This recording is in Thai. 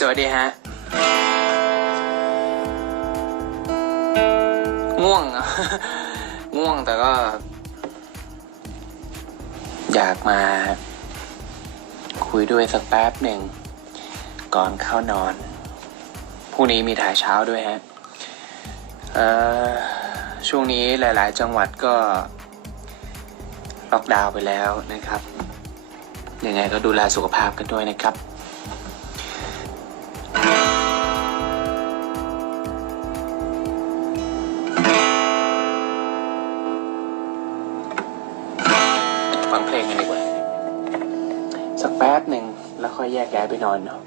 สวัสดีฮะ ง่วง ง่วงแต่ก็ อยากมา คุยด้วยสักแป๊บหนึ่ง ก่อนเข้านอนพรุ่งนี้มีถ่ายเช้าด้วยฮะช่วงนี้หลาย ๆ จังหวัดก็ ล็อกดาวน์ไปแล้วนะครับ ยังไงก็ดูแลสุขภาพกันด้วยนะครับ ฟังเพลงกันดีกว่า สักแป๊บหนึ่งแล้วค่อยแยกย้ายไปนอนเนาะ